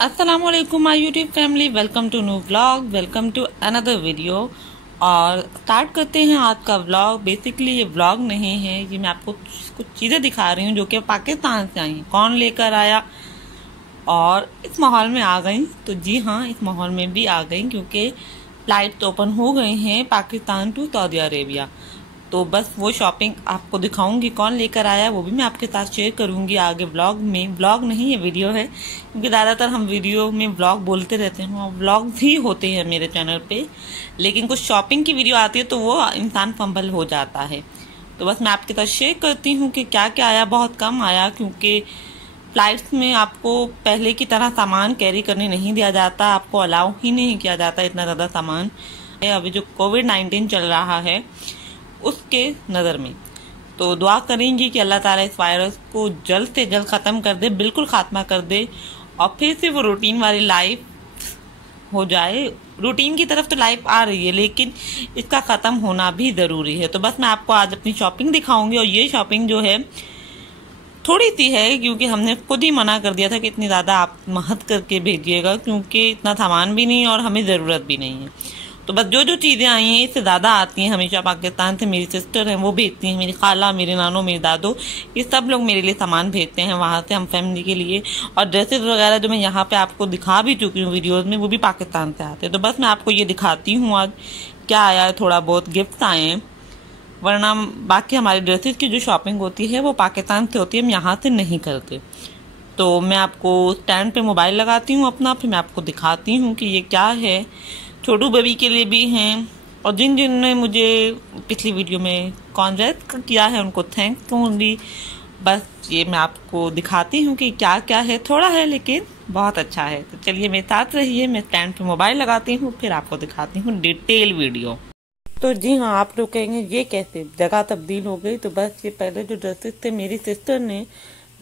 अस्सलामुअलैकुम my YouTube family, welcome to new vlog, welcome to another video. और start करते हैं आज का व्लॉग। बेसिकली ये व्लॉग नहीं है, ये मैं आपको कुछ चीज़ें दिखा रही हूँ जो कि पाकिस्तान से आई हैं। कौन लेकर आया और इस माहौल में आ गई, तो जी हाँ, इस माहौल में भी आ गई क्योंकि फ्लाइट्स ओपन हो गई हैं पाकिस्तान टू सऊदी अरेबिया। तो बस वो शॉपिंग आपको दिखाऊंगी, कौन लेकर आया वो भी मैं आपके साथ शेयर करूंगी आगे व्लॉग में। व्लॉग नहीं, ये वीडियो है, क्योंकि ज़्यादातर हम वीडियो में व्लॉग बोलते रहते हैं और व्लॉग भी होते हैं मेरे चैनल पे, लेकिन कुछ शॉपिंग की वीडियो आती है तो वो इंसान फंबल हो जाता है। तो बस मैं आपके साथ शेयर करती हूँ कि क्या क्या आया। बहुत कम आया क्योंकि फ्लाइट्स में आपको पहले की तरह सामान कैरी करने नहीं दिया जाता, आपको अलाउ ही नहीं किया जाता इतना ज़्यादा सामान। अभी जो कोविड-19 चल रहा है उसके नज़र में, तो दुआ करेंगे कि अल्लाह ताला इस वायरस को जल्द से जल्द ख़त्म कर दे, बिल्कुल ख़ात्मा कर दे और फिर से वो रूटीन वाली लाइफ हो जाए। रूटीन की तरफ तो लाइफ आ रही है, लेकिन इसका ख़त्म होना भी ज़रूरी है। तो बस मैं आपको आज अपनी शॉपिंग दिखाऊंगी और ये शॉपिंग जो है थोड़ी सी है, क्योंकि हमने खुद ही मना कर दिया था कि इतनी ज़्यादा आप मत करके भेजिएगा, क्योंकि इतना सामान भी नहीं और हमें ज़रूरत भी नहीं है। तो बस जो जो चीज़ें आई हैं इससे ज़्यादा आती हैं हमेशा पाकिस्तान से। मेरी सिस्टर हैं, वो भेजती हैं, मेरी खाला, मेरे नानो, मेरे दादो, ये सब लोग मेरे लिए सामान भेजते हैं वहाँ से, हम फैमिली के लिए। और ड्रेसेस वगैरह जो मैं यहाँ पे आपको दिखा भी चुकी हूँ वीडियोज़ में, वो भी पाकिस्तान से आते हैं। तो बस मैं आपको ये दिखाती हूँ आज क्या आया है। थोड़ा बहुत गिफ्ट आए हैं, वरना बाकी हमारी ड्रेसेस की जो शॉपिंग होती है वो पाकिस्तान से होती है, हम यहाँ से नहीं करते। तो मैं आपको स्टैंड पे मोबाइल लगाती हूँ अपना, फिर मैं आपको दिखाती हूँ कि ये क्या है। छोटू बेबी के लिए भी हैं, और जिन जिन ने मुझे पिछली वीडियो में कॉन्ग्रेट किया है उनको थैंक्स कहूँगी। बस ये मैं आपको दिखाती हूँ कि क्या क्या है। थोड़ा है लेकिन बहुत अच्छा है। तो चलिए मेरे साथ रहिए, मैं स्टैंड पे मोबाइल लगाती हूँ, फिर आपको दिखाती हूँ डिटेल वीडियो। तो जी हाँ, आप लोग कहेंगे ये कैसे जगह तब्दील हो गई। तो बस ये पहले जो ड्रेसेस थे मेरी सिस्टर ने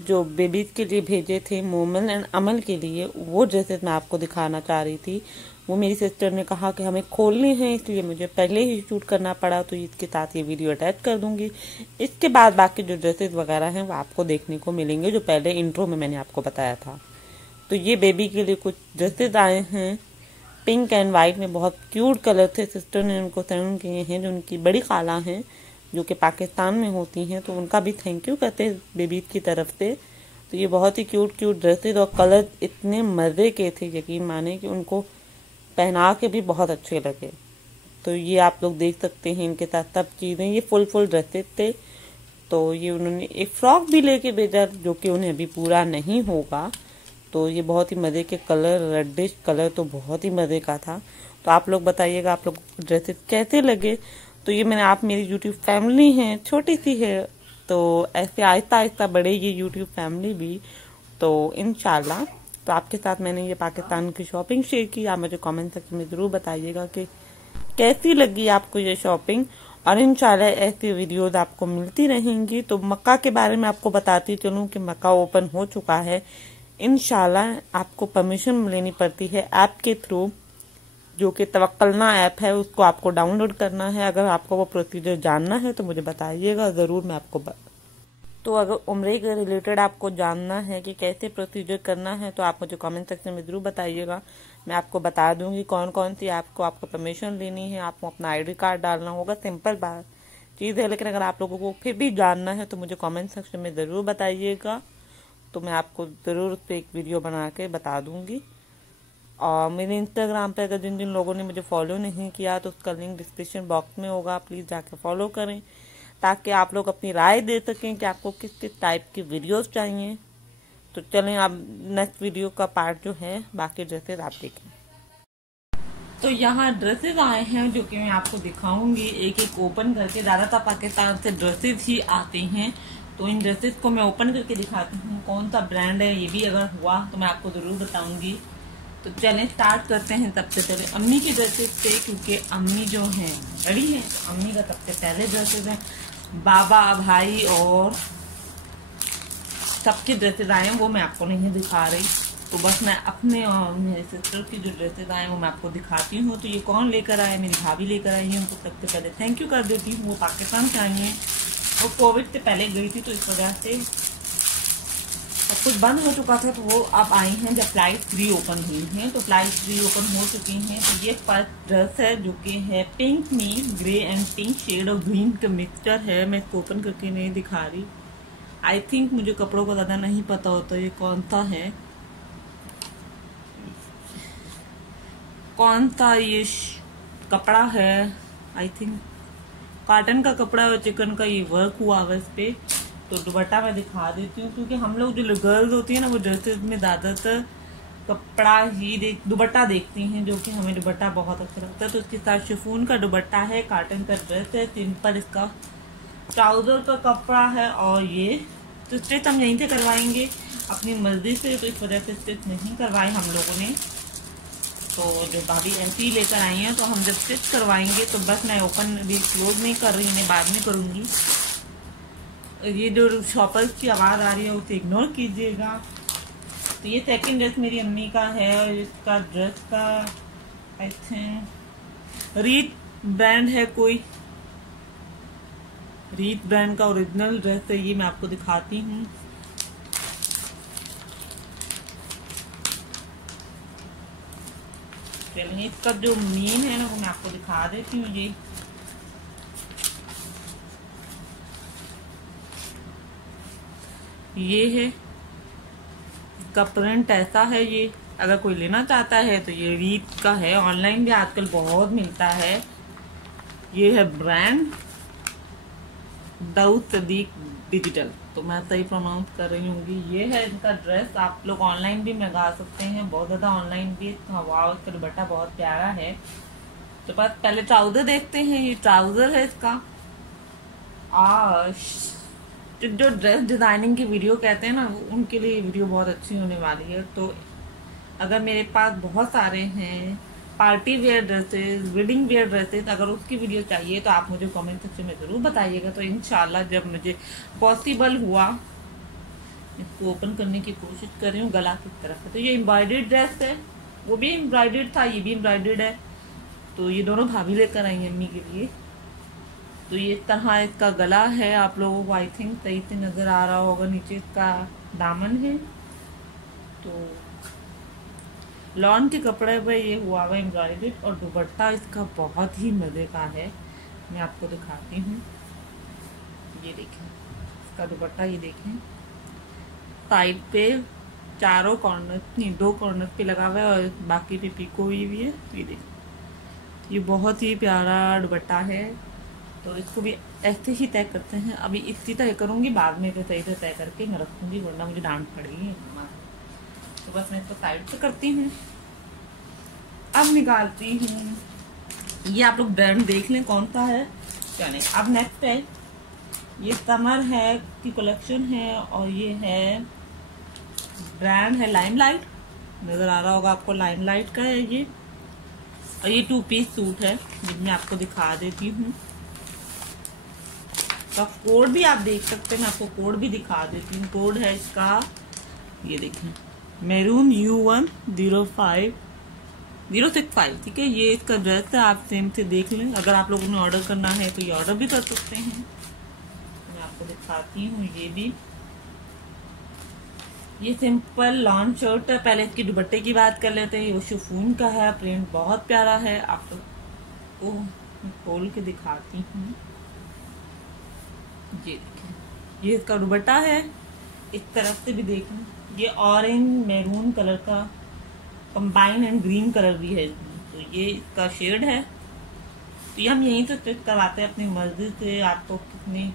जो बेबीज के लिए भेजे थे, मोमन एंड अमल के लिए, वो ड्रेसेस मैं आपको दिखाना चाह रही थी। वो मेरी सिस्टर ने कहा कि हमें खोलने हैं, इसलिए मुझे पहले ही शूट करना पड़ा, तो इसके साथ ये वीडियो अटैच कर दूंगी। इसके बाद बाकी जो ड्रेसेस वगैरह हैं वो आपको देखने को मिलेंगे, जो पहले इंट्रो में मैंने आपको बताया था। तो ये बेबी के लिए कुछ ड्रेसेस आए हैं, पिंक एंड वाइट में, बहुत क्यूट कलर थे। सिस्टर ने उनको सेंड किए हैं, जो उनकी बड़ी खाला हैं जो कि पाकिस्तान में होती हैं, तो उनका भी थैंक यू कहते हैं बेबी की तरफ से। तो ये बहुत ही क्यूट क्यूट ड्रेसेस और कलर इतने मज़े के थे, यकीन माने कि उनको पहना के भी बहुत अच्छे लगे। तो ये आप लोग देख सकते हैं, इनके साथ सब चीज़ें, ये फुल ड्रेसेस थे। तो ये उन्होंने एक फ्रॉक भी लेके भेजा जो कि उन्हें अभी पूरा नहीं होगा। तो ये बहुत ही मज़े के कलर, रेडिश कलर, तो बहुत ही मज़े का था। तो आप लोग बताइएगा आप लोग ड्रेसेस कैसे लगे। तो ये मैंने, आप मेरी यूट्यूब फैमिली हैं, छोटी सी है, तो ऐसे आहिस्ता आहिस्ता बढ़ेगी यूट्यूब फैमिली भी। तो इंशाल्लाह, तो आपके साथ मैंने ये पाकिस्तान की शॉपिंग शेयर की। आप मुझे कमेंट सेक्शन में ज़रूर बताइएगा कि कैसी लगी आपको ये शॉपिंग, और इंशाल्लाह ऐसी वीडियोस आपको मिलती रहेंगी। तो मक्का के बारे में आपको बताती चलूँ कि मक्का ओपन हो चुका है। इंशाल्लाह आपको परमिशन लेनी पड़ती है ऐप के थ्रू, जो कि तवक्कलना ऐप है, उसको आपको डाउनलोड करना है। अगर आपको वो प्रोसीजर जानना है तो मुझे बताइएगा, ज़रूर मैं आपको तो अगर उम्रे के रिलेटेड आपको जानना है कि कैसे प्रोसीजर करना है, तो आप मुझे कमेंट सेक्शन में ज़रूर बताइएगा। मैं आपको बता दूंगी कौन कौन सी ऐप को आपको परमिशन लेनी है। आपको अपना ID कार्ड डालना होगा, सिंपल बात चीज़ है। लेकिन अगर आप लोगों को फिर भी जानना है तो मुझे कमेंट सेक्शन में ज़रूर बताइएगा, तो मैं आपको ज़रूर उस पर एक वीडियो बना के बता दूंगी। और मेरे इंस्टाग्राम पे अगर जिन जिन लोगों ने मुझे फॉलो नहीं किया तो उसका लिंक डिस्क्रिप्शन बॉक्स में होगा, प्लीज़ जाके फॉलो करें, ताकि आप लोग अपनी राय दे सकें कि आपको किस किस टाइप की वीडियोस चाहिए। तो चलें अब नेक्स्ट वीडियो का पार्ट जो है, बाकी ड्रेसेस आप देखें। तो यहाँ ड्रेसेस आए हैं जो कि मैं आपको दिखाऊंगी एक एक ओपन करके। ज़्यादातर पाकिस्तान से ड्रेसेस ही आते हैं, तो इन ड्रेसेस को मैं ओपन करके दिखाती हूँ। कौन सा ब्रांड है ये भी अगर हुआ तो मैं आपको ज़रूर बताऊंगी। तो चलें स्टार्ट करते हैं। सबसे पहले अम्मी की ड्रेसेस से, क्योंकि अम्मी जो हैं बड़ी हैं, तो अम्मी का सबसे पहले ड्रेसेस हैं। बाबा, भाई और सबके ड्रेसेस आए हैं, वो मैं आपको नहीं दिखा रही। तो बस मैं अपने और मेरे सिस्टर की जो ड्रेसेस आए वो मैं आपको दिखाती हूँ। तो ये कौन लेकर आए, मेरी भाभी लेकर आई है, उनको सबसे पहले थैंक यू कर देती हूँ। वो पाकिस्तान से आई हैं, वो कोविड से पहले गई थी, तो इस वजह से सब कुछ बंद हो चुका था, तो वो अब आई हैं जब फ्लाइट रीओपन हुई हैं। तो फ्लाइट रीओपन हो चुकी हैं। तो ये फर्स्ट ड्रेस है जो कि है पिंक में ग्रे एंड पिंक शेड और ग्रीन का मिक्सचर है। मैं इसको ओपन करके नहीं दिखा रही। आई थिंक मुझे कपड़ों का ज़्यादा नहीं पता होता ये कौन सा है, कौन सा ये कपड़ा है। आई थिंक कॉटन का कपड़ा और चिकन का ये वर्क हुआ हुआ इस पे। तो दुपट्टा मैं दिखा देती हूँ, क्योंकि हम लोग जो गर्ल्स होती है ना वो ड्रेसेस में ज़्यादातर कपड़ा ही दुपट्टा देखती हैं, जो कि हमें दुपट्टा बहुत अच्छा लगता है। तो इसके साथ शिफॉन का दुपट्टा है, कॉटन का ड्रेस है, सिंपल इसका ट्राउजर का कपड़ा है। और ये तो स्टिच हम यहीं से करवाएंगे अपनी मर्जी से, तो इस वजह से स्टिच नहीं करवाए हम लोगों ने। तो जो भाभी एंट्री लेकर आई हैं, तो हम जब स्टिच करवाएंगे तो बस मैं ओपन भी क्लोज नहीं कर रही, मैं बाद में करूँगी। ये जो शॉपर्स की आवाज़ आ रही है उसे इग्नोर कीजिएगा। तो ये सेकंड ड्रेस मेरी अम्मी का है, और इसका ड्रेस का आई थिंक रीत ब्रांड है, कोई रीत ब्रांड का ओरिजिनल ड्रेस है। ये मैं आपको दिखाती हूँ। चलिए इसका जो मेन है ना वो मैं आपको दिखा देती हूँ। ये है इसका प्रिंट ऐसा है। ये अगर कोई लेना चाहता है तो ये रीत का है, ऑनलाइन भी आजकल बहुत मिलता है। ये है ब्रांड दाऊद सदीक डिजिटल, तो मैं सही प्रोनाउंस कर रही हूँ। ये है इनका ड्रेस, आप लोग ऑनलाइन भी मंगा सकते हैं, बहुत ज़्यादा ऑनलाइन भी। वाव, इसका दुपट्टा बहुत प्यारा है। तो बस पहले ट्राउजर देखते हैं। ये ट्राउजर है इसका। जो ड्रेस डिजाइनिंग की वीडियो कहते हैं ना, उनके लिए वीडियो बहुत अच्छी होने वाली है। तो अगर मेरे पास बहुत सारे हैं party wear dresses, wedding where dresses, अगर उसकी वीडियो चाहिए तो आप मुझे कमेंट सेक्शन में ज़रूर बताइएगा। तो इंशाल्लाह जब मुझे पॉसिबल हुआ इसको ओपन करने की कोशिश कर रही हूँ। गला किस तरफ है, तो ये एम्ब्रॉयडर्ड ड्रेस है, वो भी एम्ब्रॉयडर्ड था, ये भी एम्ब्रॉयडर्ड है। तो ये दोनों भाभी लेकर आई अम्मी के लिए। तो ये तरह इसका गला है, आप लोगों को आई थिंक सही से नज़र आ रहा होगा। नीचे इसका दामन है, तो लॉन के कपड़े पे ये हुआ हुआ एम्ब्रॉयडर्ड। और दुपट्टा इसका बहुत ही मज़े का है, मैं आपको दिखाती हूँ। ये देखें इसका दुपट्टा, ये देखें साइड पे चारों कॉर्नर नहीं, 2 कॉर्नर पे लगा हुआ है और बाकी पे पीको हुई भी है। तो ये देखें, ये बहुत ही प्यारा दुपट्टा है। तो इसको भी ऐसे ही तय करते हैं। अभी इसी तय करूँगी, बाद में तो सही से तय करके मैं रखूँगी, वरना मुझे डांट पड़ेगी। तो बस मैं इसको साइड से करती हूँ। अब निकालती हूँ। ये आप लोग ब्रांड देख लें कौन सा है। चलिए अब नेक्स्ट है, ये समर है की कलेक्शन है, और ये है ब्रांड है लाइमलाइट, नजर आ रहा होगा आपको, लाइमलाइट का है ये। और ये 2 पीस सूट है, जिसमें आपको दिखा देती हूँ। तो कोड भी आप देख सकते हैं, मैं आपको कोड भी दिखा देती हूँ। कोड है इसका, ये देखें, मैरून U105065, ठीक है। ये इसका ड्रेस है, आप सेम से देख लें। अगर आप लोगों ने ऑर्डर करना है तो ये ऑर्डर भी कर सकते हैं। मैं आपको दिखाती हूँ। ये भी ये सिंपल लॉन शर्ट है। पहले इसकी दुपट्टे की बात कर लेते हैं। ये शिफॉन का है, प्रिंट बहुत प्यारा है। आप को खोल के दिखाती हूँ। ये देखें, ये इसका दुपट्टा है। इस तरफ से भी देखें, ये ऑरेंज मैरून कलर का कंबाइन एंड ग्रीन कलर भी है। तो ये इसका शेड है। तो ये हम यहीं से स्टिच करवाते हैं अपनी मर्जी से। आपको कितनी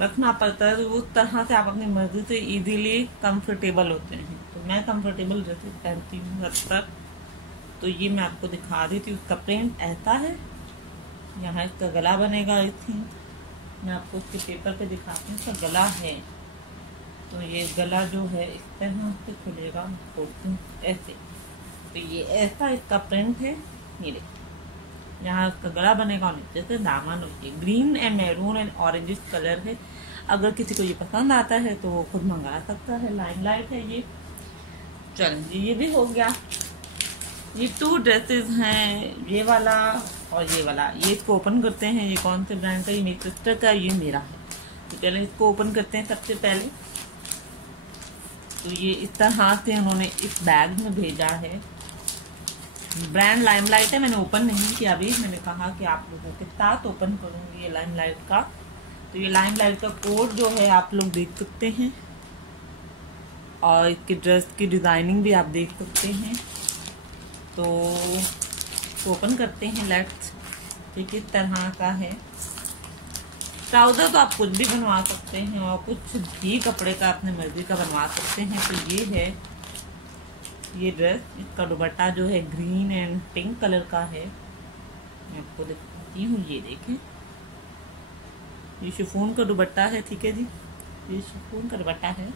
रखना पड़ता है तो उस तरह से आप अपनी मर्जी से इजीली कंफर्टेबल होते हैं। तो मैं कंफर्टेबल ड्रेसेस पहनती हूँ हद तक। तो ये मैं आपको दिखा देती हूँ। उसका प्रिंट ऐसा है, यहाँ इसका गला बनेगा। आई थिंक मैं आपको उसके पेपर पे दिखाती हूँ। इसका गला है, तो ये गला जो है इस तरह से खुलेगा, खोलती हूँ ऐसे। तो ये ऐसा इसका प्रिंट है। ये देखिए, यहाँ उसका गला बनेगा और नीचे से दामन होती है। Green and maroon and orange colour है। अगर किसी को ये पसंद आता है तो वो खुद मंगा सकता है। लाइमलाइट है ये। चलिए ये भी हो गया। ये 2 ड्रेसेस हैं, ये वाला और ये वाला। ये इसको ओपन करते हैं। ये कौन से ब्रांड का? ये मेरी सिस्टर का, ये मेरा है। तो चलिए इसको ओपन करते हैं। सबसे पहले तो ये इस तरह से उन्होंने इस बैग में भेजा है। ब्रांड लाइमलाइट है, मैंने ओपन नहीं किया अभी, मैंने कहा कि आप लोगों के साथ ओपन करूंगी ये लाइमलाइट का। तो ये लाइमलाइट का कोड जो है आप लोग देख सकते हैं और इसकी ड्रेस की डिजाइनिंग भी आप देख सकते हैं। तो ओपन करते हैं, लेट्स। ये किस तरह का है। ट्राउजर तो आप कुछ भी बनवा सकते हैं और कुछ भी कपड़े का अपने मर्जी का बनवा सकते हैं। तो ये है ये ड्रेस, इसका दुपट्टा जो है ग्रीन एंड पिंक कलर का है। मैं आपको दिखाती हूँ, ये देखें, ये शिफॉन का दुपट्टा है, ठीक है जी, ये शिफॉन का दुपट्टा है।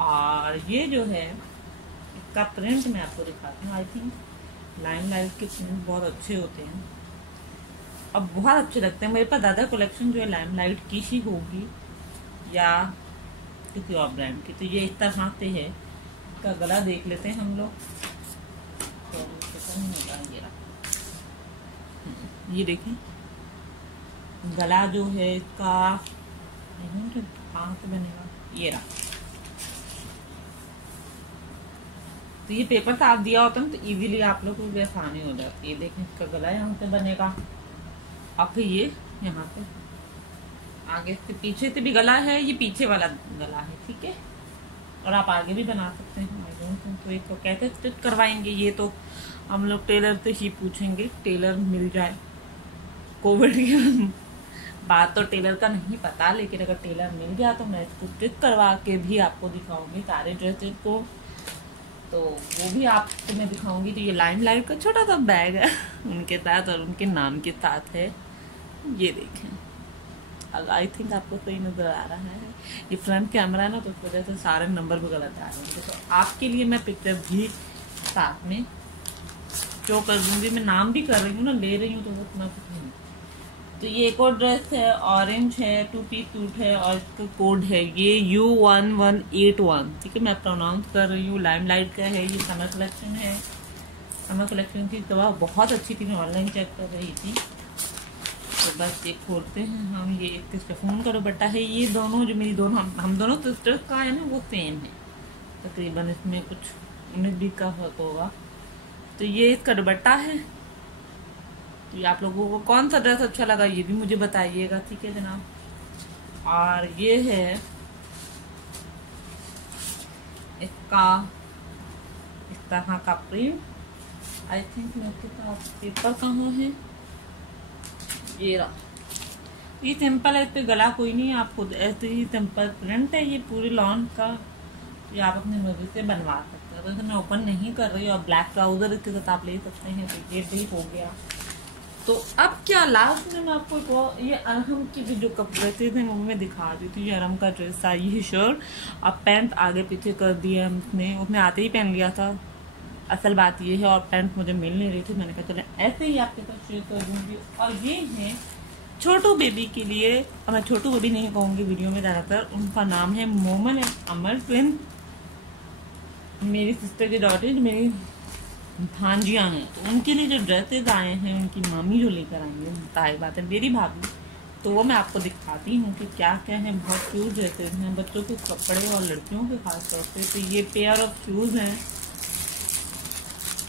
और ये जो है इसका प्रिंट मैं आपको दिखाती हूँ। आई थिंक लाइमलाइट के प्रिंट बहुत अच्छे होते हैं अब बहुत अच्छे लगते हैं। मेरे पास ज़्यादा कलेक्शन जो है लाइमलाइट की ही होगी या किसी और ब्रांड की। तो ये इस तरह से है। इसका गला देख लेते हैं हम लोग। तो ये देखें, गला जो है इसका कहाँ से बनेगा, ये रहा। तो ये पेपर साफ दिया होता है तो इजीली आप लोग को आसानी हो जाती है। ये देखें, इसका गला यहाँ से बनेगा और फिर ये यहाँ पे आगे से पीछे से भी गला है, ये पीछे वाला गला है, ठीक है। और आप आगे भी बना सकते हैं। तो एक तो कैसे स्टिच करवाएंगे ये तो हम लोग टेलर से ही पूछेंगे, टेलर मिल जाए। कोविड की बात तो टेलर का नहीं पता, लेकिन अगर टेलर मिल गया तो मैं इसको स्टिच करवा के भी आपको दिखाऊंगी सारे ड्रेसेस को। तो वो भी आपको मैं दिखाऊंगी। तो ये लाइमलाइट का छोटा सा बैग है उनके साथ और उनके नाम के साथ है। ये देखें, आई थिंक आपको सही नजर आ रहा है। ये फ्रंट कैमरा है ना, तो उस वजह से सारे नंबर भी गलत आ रहे हैं। तो आपके लिए मैं पिक्चर भी साथ में शो कर दूंगी। मैं नाम भी कर रही हूँ ना, ले रही हूँ, तो वो इतना कुछ नहीं। तो ये एक और ड्रेस है, ऑरेंज है, 2 पीस सूट है और इसका कोड है ये U1181, ठीक है। मैं प्रोनाउंस कर रही हूँ। लाइमलाइट का है, ये समर कलेक्शन है। समर कलेक्शन की दवा बहुत अच्छी थी, मैं ऑनलाइन चेक कर रही थी। तो बस ये खोलते हैं हम। ये एक शिफॉन का दुपट्टा है। ये दोनों जो मेरी दोनों हम दोनों सिस्टर्स का है ना, वो सेम है तकरीबन। इसमें कुछ 19-20 का फर्क होगा। तो ये इसका दुपट्टा है। तो ये आप लोगों को कौन सा ड्रेस अच्छा लगा ये भी मुझे बताइएगा, ठीक है जनाब। और ये है इसका इस तरह का प्रिंट। आई थिंक मैं इसके साथ पेपर कहाँ है, ये रहा। ये सिंपल है, इस पे गला कोई नहीं है, आप खुद ऐसे ही सिंपल प्रिंट है ये पूरी लॉन का। ये आप अपनी मर्जी से बनवा सकते हैं। वैसे मैं ओपन नहीं कर रही और ब्लैक ट्राउजर इसके साथ आप ले सकते हैं। तो ये भी हो गया। तो अब क्या लास्ट में मैं आपको ये अरहम की भी जो कपड़े थे वो मैं दिखा दी थी। ये अरहम का ड्रेस था, ये शर्ट और पैंट आगे पीछे कर दिया हमने, उसने आते ही पहन लिया था। असल बात ये है, और पैंट मुझे मिल नहीं रही थी, मैंने कहा चले ऐसे ही आपके साथ शेयर कर दूंगी। और ये है छोटू बेबी के लिए, और मैं छोटू बेबी नहीं कहूँगी वीडियो में ज़्यादातर, उनका नाम है मोमन एंड अमर, ट्विन मेरी सिस्टर की डॉटर, मेरी भांजियाँ हैं। तो उनके लिए जो ड्रेसेस आए हैं उनकी मामी जो लेकर आई है, ताई बात है मेरी भाभी, तो वो मैं आपको दिखाती हूँ कि क्या क्या है। बहुत क्यूट ड्रेसेस हैं, बच्चों के कपड़े और लड़कियों के खास तौर पे। तो ये पेयर ऑफ शूज हैं,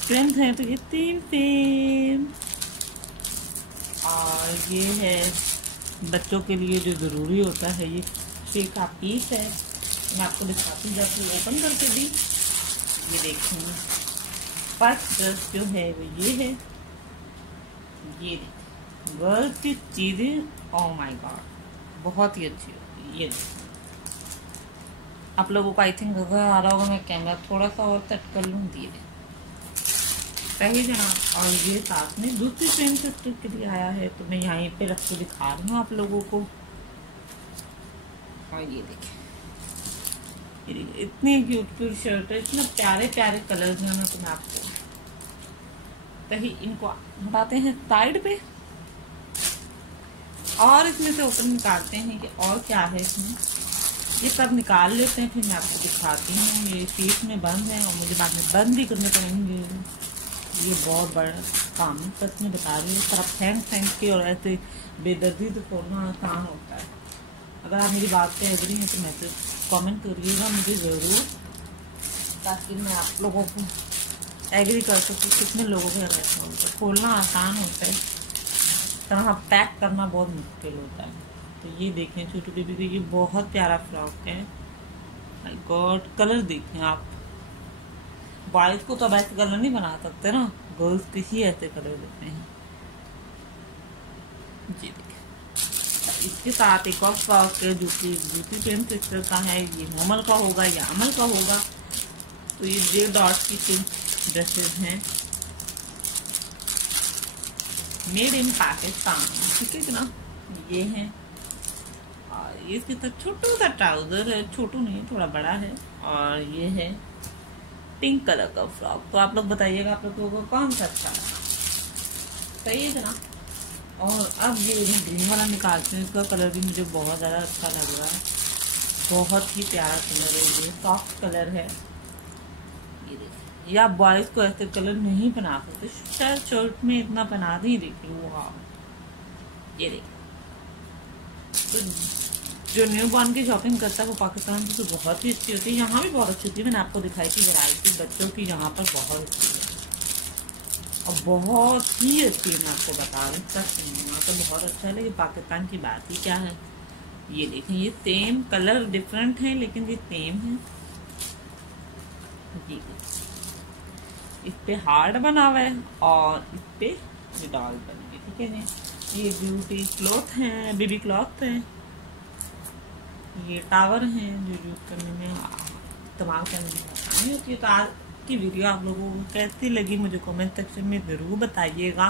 ट्विंस हैं, तो ये 3 सेम। और ये है बच्चों के लिए जो ज़रूरी होता है, ये 6 का पीस है। मैं आपको दिखाती हूँ, जब ओपन करके भी ये देखेंगे। फर्स्ट ड्रेस जो है वो ये है, ये गर्ल्स की चीजें, ओह माय गॉड बहुत ही अच्छी होती है। ये आप लोगों को आई थिंक नजर आ रहा होगा, मैं कैमरा थोड़ा सा और सेट कर लूँ, दिए सही जना। और ये साथ में दूसरी फ्रेंड सिस्टर के लिए आया है, तो मैं यहाँ पे रख के दिखा रही हूँ आप लोगों को। और ये देखें, इतनी क्यूट क्यूट शर्ट है, इतने प्यारे प्यारे कलर्स हैं ना। तो मैं आपको कहीं इनको हटाते हैं साइड पे और इसमें से ओपन निकालते हैं कि और क्या है इसमें। ये सब निकाल लेते हैं, फिर मैं आपको दिखाती हूँ। ये शीट में बंद है और मुझे बाद में बंद भी करने पड़ेंगे। ये बहुत बड़ा काम है, सच में बता रही हूँ। तरफ फेंक के और ऐसे बेदर्दी से खोलना आसान होता है। अगर आप मेरी बात पे एग्री हैं तो मैसेज कमेंट करिएगा मुझे ज़रूर। ताकि मैं आप लोगों को एग्री कर सकूँ कितने लोगों के रहते हैं। तो खोलना आसान होता है, तरह पैक करना बहुत मुश्किल होता है। तो ये देखें छोटू बेबी का ये बहुत प्यारा फ्रॉक है। माय गॉड, कलर देखें आप। बॉयज को तो अब ऐसे कलर नहीं बना सकते ना, गर्ल्स के ही ऐसे कलर देते हैं। जी देखिए, इसके साथ एक और फ्रॉक है जो कि ब्यूटी पेन सिस्टर का है। ये मोमल का होगा या अमल का होगा। तो ये जे डॉट की ड्रेसेस हैं, मेड इन पाकिस्तान, ठीक है ना। ये हैं और ये इसके साथ छोटू सा ट्राउजर है, छोटू नहीं थोड़ा बड़ा है। और ये है पिंक कलर का फ्रॉक। तो आप लोग बताइएगा आप लोगों को कौन सा अच्छा लगा, सही है ना। और अब ये ग्रीन वाला निकालते हैं, इसका कलर भी मुझे बहुत ज़्यादा अच्छा लग रहा है। बहुत ही प्यारा कलर है, ये सॉफ्ट कलर है। ये देखिए, या बॉयज़ को ऐसे कलर नहीं बना सकते, शर्ट में इतना बना दी। देखिए वाह, ये देखिए। तो जो न्यू बॉर्न की शॉपिंग करता है वो पाकिस्तान की तो बहुत ही अच्छी होती है, यहाँ भी बहुत अच्छी होती है। मैंने आपको दिखाई थी वैरायटी बच्चों की, यहाँ पर बहुत अच्छी है और बहुत ही अच्छी है। मैं आपको बता रही हूँ, सच में यहाँ तो बहुत अच्छा है। लेकिन पाकिस्तान की बात ही क्या है। ये देखें, ये सेम कलर डिफरेंट है लेकिन ये सेम है। जी, इस पे हार्ट बना हुआ है और इस पे डॉल बनी है, ठीक है जी। ये ब्यूटी क्लॉथ हैं, बेबी क्लॉथ हैं। ये टावर हैं जो यूज करने में इस्तेमाल करने में आसानी होती है। तो आज की वीडियो आप लोगों को कैसी लगी मुझे कमेंट सेक्शन में ज़रूर बताइएगा।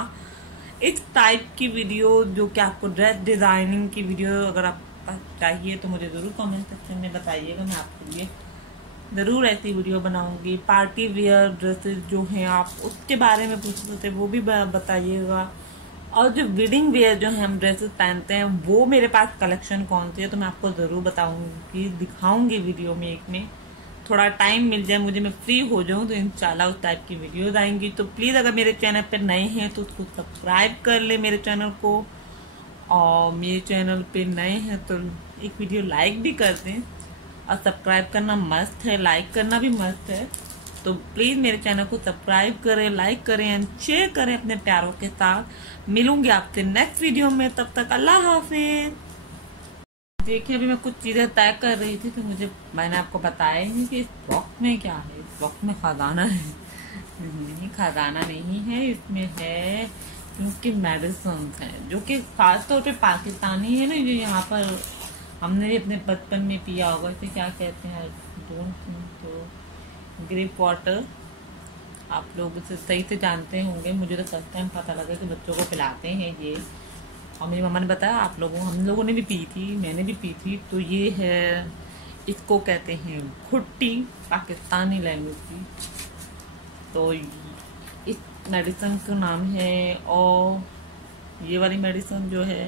इस टाइप की वीडियो जो कि आपको ड्रेस डिज़ाइनिंग की वीडियो अगर आपको चाहिए तो मुझे ज़रूर कमेंट सेक्शन में बताइएगा। मैं आपके लिए ज़रूर ऐसी वीडियो बनाऊंगी। पार्टी वेयर ड्रेसेस जो हैं आप उसके बारे में पूछ सकते वो भी बताइएगा। और जो वेडिंग वेयर जो है हम ड्रेसेस पहनते हैं वो मेरे पास कलेक्शन कौन सी है तो मैं आपको ज़रूर बताऊंगी, दिखाऊंगी वीडियो में। एक में थोड़ा टाइम मिल जाए मुझे, मैं फ्री हो जाऊं तो इंशाल्लाह उस टाइप की वीडियोज आएंगी। तो प्लीज़ अगर मेरे चैनल पर नए हैं तो उसको सब्सक्राइब कर ले मेरे चैनल को, और मेरे चैनल पे नए हैं तो एक वीडियो लाइक भी कर दें। और सब्सक्राइब करना मस्त है, लाइक करना भी मस्त है। तो प्लीज़ मेरे चैनल को सब्सक्राइब करें, लाइक करें एंड शेयर करें अपने प्यारों के साथ। मिलूंगी आपसे नेक्स्ट वीडियो में, तब तक अल्लाह हाफिज। देखिए, अभी मैं कुछ चीज़ें तय कर रही थी तो मैंने आपको बताया ही कि इस बॉक्स में क्या है। इस बॉक्स में खजाना है। नहीं, खजाना नहीं है, इसमें है क्योंकि मेडिसिन है जो कि खास तौर पे पाकिस्तानी है ना। जो यहाँ पर हमने भी अपने बचपन में पिया होगा, इसे क्या कहते हैं, तो ग्रेप वाटर। आप लोग इसे सही से जानते होंगे, मुझे तो फर्स्ट टाइम पता लगा कि बच्चों को पिलाते हैं ये। और मेरी मम्मा ने बताया आप लोगों, हम लोगों ने भी पी थी, मैंने भी पी थी। तो ये है, इसको कहते हैं घुट्टी, पाकिस्तानी लैंग्वेज की। तो इस मेडिसिन का नाम है। और ये वाली मेडिसिन जो है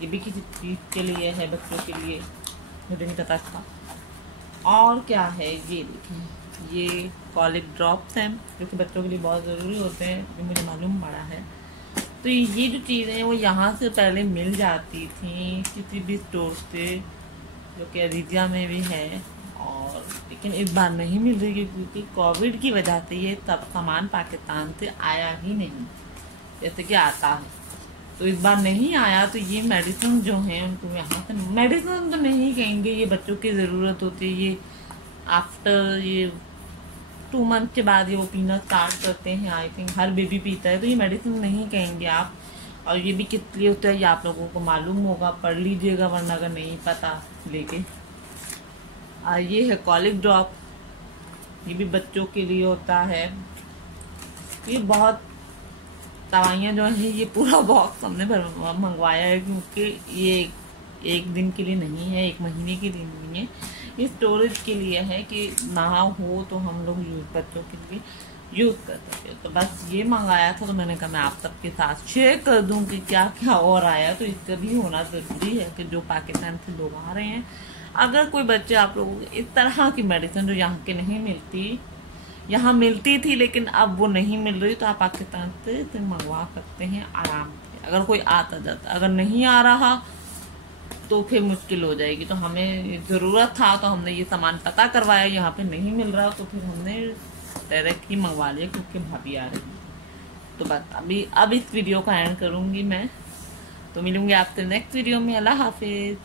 ये भी किसी चीज़ के लिए है, बच्चों के लिए, मुझे नहीं पता था। और क्या है, ये देखें, ये कॉलिक ड्रॉप्स हैं जो कि बच्चों के लिए बहुत ज़रूरी होते हैं, जो मुझे मालूम पड़ा है। तो ये जो चीज़ें हैं वो यहाँ से पहले मिल जाती थी किसी भी स्टोर से, जो कि अरीजिया में भी है। और लेकिन इस बार नहीं मिल रही है क्योंकि कोविड की वजह से ये सब सामान पाकिस्तान से आया ही नहीं, जैसे कि आता है। तो इस बार नहीं आया। तो ये मेडिसिन जो हैं उनको यहाँ से, मेडिसिन तो नहीं कहेंगे, ये बच्चों की ज़रूरत होती है। ये आफ्टर ये 2 मंथ के बाद ये वो पीना स्टार्ट करते हैं, आई थिंक हर बेबी पीता है। तो ये मेडिसिन नहीं कहेंगे आप। और ये भी किस लिए होता है ये आप लोगों को मालूम होगा, पढ़ लीजिएगा, वरना अगर नहीं पता लेके। ये है कॉलिक ड्रॉप, ये भी बच्चों के लिए होता है। ये बहुत दवाइयाँ जो है, ये पूरा बॉक्स हमने मंगवाया है क्योंकि ये एक दिन के लिए नहीं है, 1 महीने के लिए नहीं है। ये स्टोरेज के लिए है कि ना हो तो हम लोग बच्चों के लिए यूज़ कर सकते। तो बस ये मंगाया था, तो मैंने कहा मैं आप सबके साथ शेयर कर दूं कि क्या क्या और आया। तो इसका भी होना ज़रूरी है कि जो पाकिस्तान से लोग आ रहे हैं, अगर कोई बच्चे आप लोगों को इस तरह की मेडिसिन जो यहाँ के नहीं मिलती, यहाँ मिलती थी लेकिन अब वो नहीं मिल रही, तो आप पाकिस्तान से मंगवा सकते हैं आराम से, अगर कोई आता जाता। अगर नहीं आ रहा तो फिर मुश्किल हो जाएगी। तो हमें ज़रूरत था तो हमने ये सामान पता करवाया, यहाँ पे नहीं मिल रहा तो फिर हमने डायरेक्ट ही मंगवा लिया क्योंकि भाभी आ रही। तो बस अब इस वीडियो का एंड करूँगी मैं। तो मिलूंगी आपसे नेक्स्ट वीडियो में। अल्लाह हाफिज़।